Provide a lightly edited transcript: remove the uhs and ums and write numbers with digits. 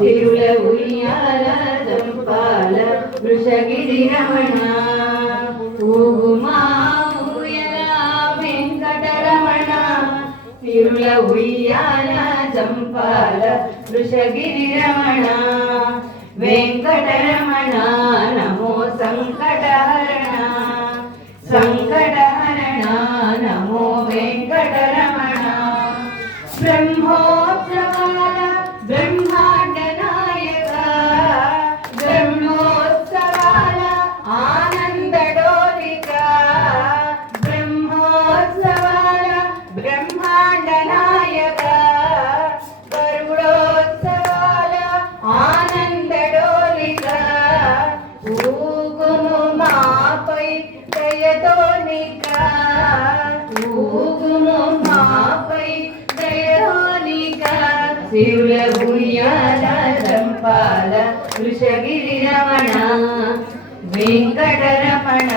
సిరుల ఉయ్యాల జంపాల వృషగిరి రమణ ఊగుమా ఊయల వెంకటరమణ సిరుల ఉయ్యాల జంపాల వృషగిరి రమణ వెంకటరమణ నమో సంకటహరణ సంకటహరణ నమో వెంకటరమణ బ్రహ్మోత్సవాల బ్రహ్మాండ నాయక బ్రహ్మోత్సవాల ఆనంద డోలిక బ్రహ్మోత్సవాల బ్రహ్మాండ నాయక గరుడోత్సవాల ఆనంద డోలిక ఊగుము మాపై దయతోనిక ఊగుము మాపై దయతోనిక శివుల ఉయ్యాల జంపాల వృషగిరి రమణ వెంకటరమణ